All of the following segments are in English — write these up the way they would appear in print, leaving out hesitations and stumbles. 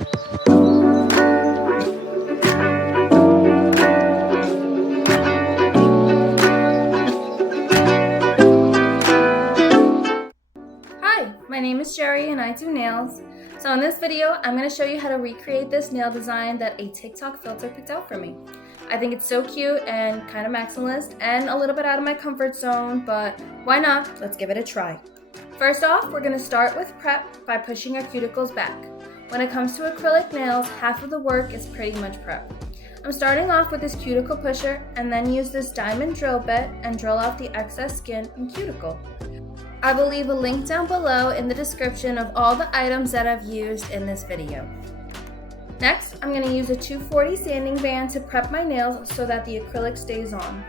Hi, my name is Sherry and I do nails. So in this video, I'm going to show you how to recreate this nail design that a TikTok filter picked out for me. I think it's so cute and kind of maximalist and a little bit out of my comfort zone, but why not? Let's give it a try. First off, we're going to start with prep by pushing our cuticles back. When it comes to acrylic nails, half of the work is pretty much prep. I'm starting off with this cuticle pusher and then use this diamond drill bit and drill out the excess skin and cuticle. I will leave a link down below in the description of all the items that I've used in this video. Next, I'm going to use a 240 sanding band to prep my nails so that the acrylic stays on.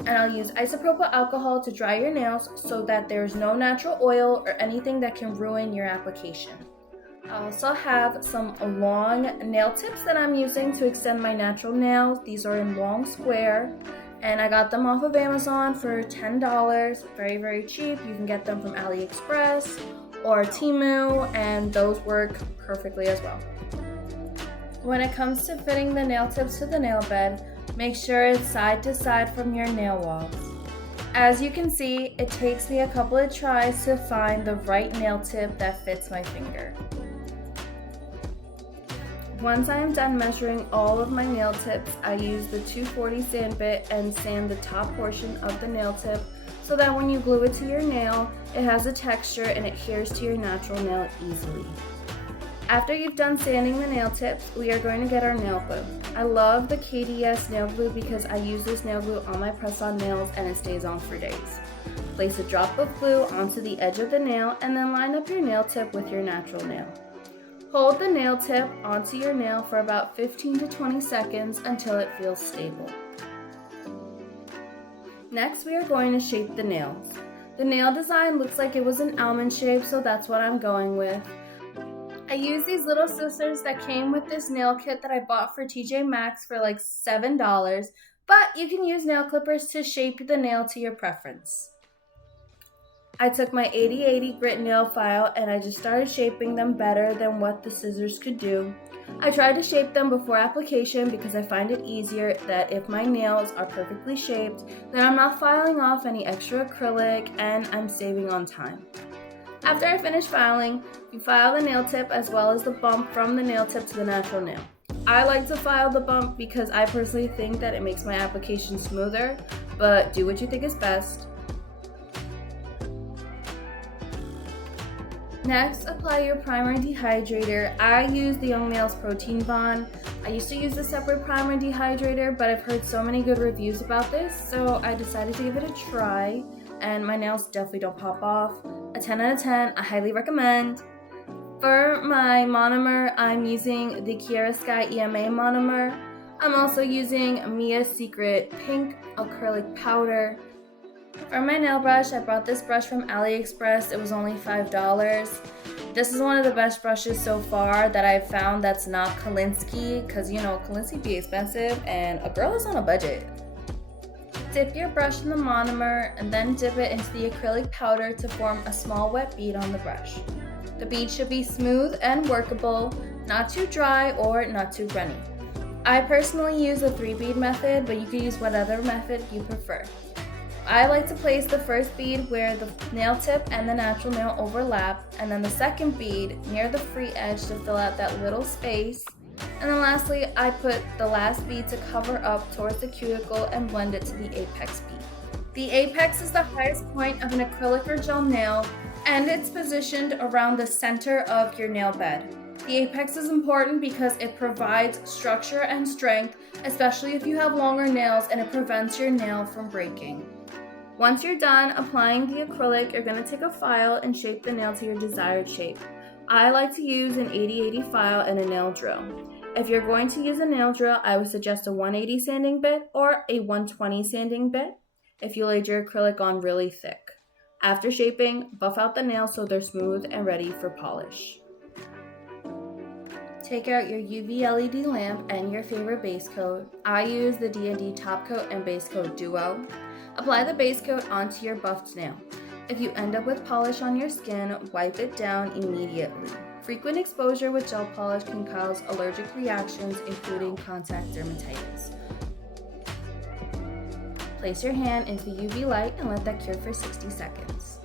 And I'll use isopropyl alcohol to dry your nails so that there's no natural oil or anything that can ruin your application. I also have some long nail tips that I'm using to extend my natural nails. These are in long square. And I got them off of Amazon for $10, very, very cheap. You can get them from AliExpress or Temu, and those work perfectly as well. When it comes to fitting the nail tips to the nail bed, make sure it's side to side from your nail walls. As you can see, it takes me a couple of tries to find the right nail tip that fits my finger. Once I am done measuring all of my nail tips, I use the 240 sand bit and sand the top portion of the nail tip so that when you glue it to your nail, it has a texture and it adheres to your natural nail easily. After you've done sanding the nail tips, we are going to get our nail glue. I love the KDS nail glue because I use this nail glue on my press-on nails and it stays on for days. Place a drop of glue onto the edge of the nail and then line up your nail tip with your natural nail. Hold the nail tip onto your nail for about 15 to 20 seconds until it feels stable. Next, we are going to shape the nails. The nail design looks like it was an almond shape, so that's what I'm going with. I used these little scissors that came with this nail kit that I bought for TJ Maxx for like $7, but you can use nail clippers to shape the nail to your preference. I took my 80/80 grit nail file and I just started shaping them better than what the scissors could do. I tried to shape them before application because I find it easier that if my nails are perfectly shaped, then I'm not filing off any extra acrylic and I'm saving on time. After I finish filing, you file the nail tip as well as the bump from the nail tip to the natural nail. I like to file the bump because I personally think that it makes my application smoother, but do what you think is best. Next, apply your primer and dehydrator. I use the Young Nails Protein Bond. I used to use a separate primer and dehydrator, but I've heard so many good reviews about this, so I decided to give it a try, and my nails definitely don't pop off. A 10 out of 10, I highly recommend. For my monomer, I'm using the Kiara Sky EMA monomer. I'm also using Mia's Secret Pink acrylic powder. For my nail brush, I brought this brush from AliExpress. It was only $5. This is one of the best brushes so far that I've found that's not Kolinsky, because you know, Kolinsky be expensive and a girl is on a budget. Dip your brush in the monomer and then dip it into the acrylic powder to form a small wet bead on the brush. The bead should be smooth and workable, not too dry or not too runny. I personally use the 3-bead method, but you can use whatever method you prefer. I like to place the first bead where the nail tip and the natural nail overlap, and then the second bead near the free edge to fill out that little space. And then lastly, I put the last bead to cover up towards the cuticle and blend it to the apex bead. The apex is the highest point of an acrylic or gel nail, and it's positioned around the center of your nail bed. The apex is important because it provides structure and strength, especially if you have longer nails, and it prevents your nail from breaking. Once you're done applying the acrylic, you're going to take a file and shape the nail to your desired shape. I like to use an 80/80 file and a nail drill. If you're going to use a nail drill, I would suggest a 180 sanding bit or a 120 sanding bit if you laid your acrylic on really thick. After shaping, buff out the nails so they're smooth and ready for polish. Take out your UV LED lamp and your favorite base coat. I use the D&D top coat and base coat duo. Apply the base coat onto your buffed nail. If you end up with polish on your skin, wipe it down immediately. Frequent exposure with gel polish can cause allergic reactions, including contact dermatitis. Place your hand into the UV light and let that cure for 60 seconds.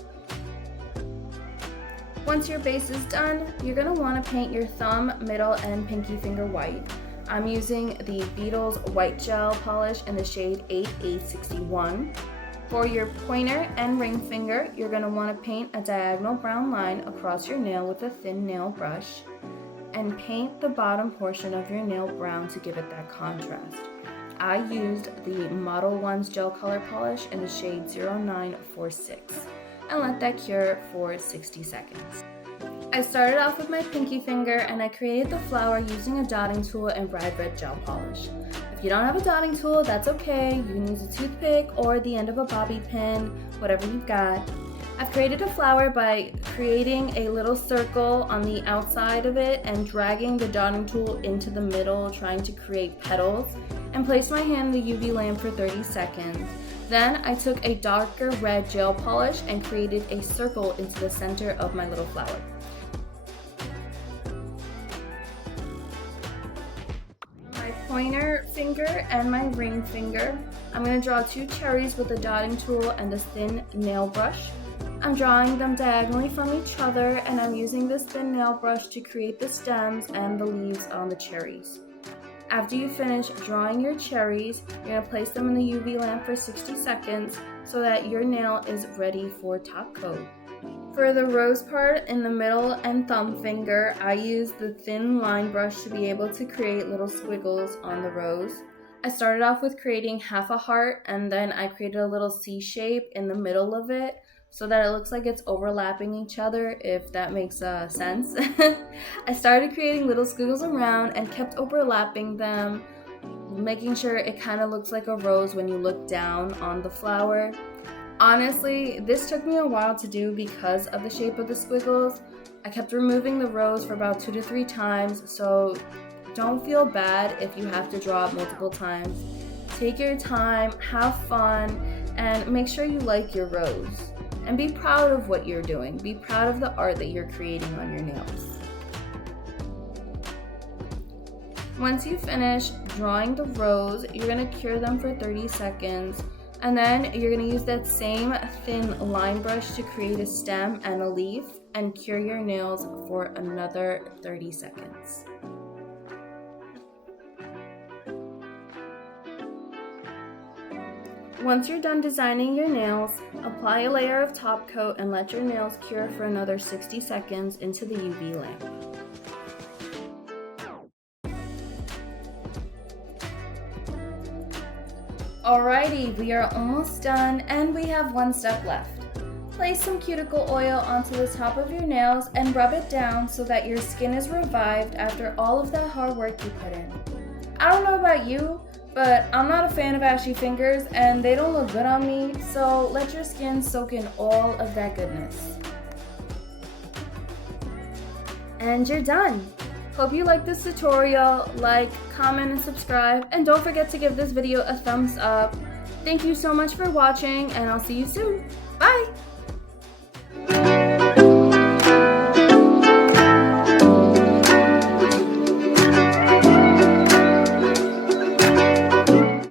Once your base is done, you're going to want to paint your thumb, middle, and pinky finger white. I'm using the Beetles White Gel Polish in the shade 8861. For your pointer and ring finger, you're going to want to paint a diagonal brown line across your nail with a thin nail brush and paint the bottom portion of your nail brown to give it that contrast. I used the Model 1's gel color polish in the shade 0946 and let that cure for 60 seconds. I started off with my pinky finger and I created the flower using a dotting tool and bright red gel polish. If you don't have a dotting tool, that's okay. You can use a toothpick or the end of a bobby pin, whatever you've got. I've created a flower by creating a little circle on the outside of it and dragging the dotting tool into the middle, trying to create petals, and placed my hand in the UV lamp for 30 seconds. Then I took a darker red gel polish and created a circle into the center of my little flower. My pointer finger and my ring finger, I'm going to draw 2 cherries with the dotting tool and this thin nail brush. I'm drawing them diagonally from each other and I'm using this thin nail brush to create the stems and the leaves on the cherries. After you finish drawing your cherries, you're going to place them in the UV lamp for 60 seconds so that your nail is ready for top coat. For the rose part in the middle and thumb finger, I used the thin line brush to be able to create little squiggles on the rose. I started off with creating half a heart and then I created a little C shape in the middle of it so that it looks like it's overlapping each other, if that makes sense. I started creating little squiggles around and kept overlapping them, making sure it kind of looks like a rose when you look down on the flower. Honestly, this took me a while to do because of the shape of the squiggles. I kept removing the rose for about 2 to 3 times, so don't feel bad if you have to draw it multiple times. Take your time, have fun, and make sure you like your rose. And be proud of what you're doing. Be proud of the art that you're creating on your nails. Once you finish drawing the rose, you're going to cure them for 30 seconds. And then you're going to use that same thin line brush to create a stem and a leaf and cure your nails for another 30 seconds. Once you're done designing your nails, apply a layer of top coat and let your nails cure for another 60 seconds into the UV lamp. Alrighty, we are almost done and we have one step left. Place some cuticle oil onto the top of your nails and rub it down so that your skin is revived after all of that hard work you put in. I don't know about you, but I'm not a fan of ashy fingers and they don't look good on me, so let your skin soak in all of that goodness. And you're done! Hope you liked this tutorial. Like, comment, and subscribe, and don't forget to give this video a thumbs up. Thank you so much for watching and I'll see you soon. Bye!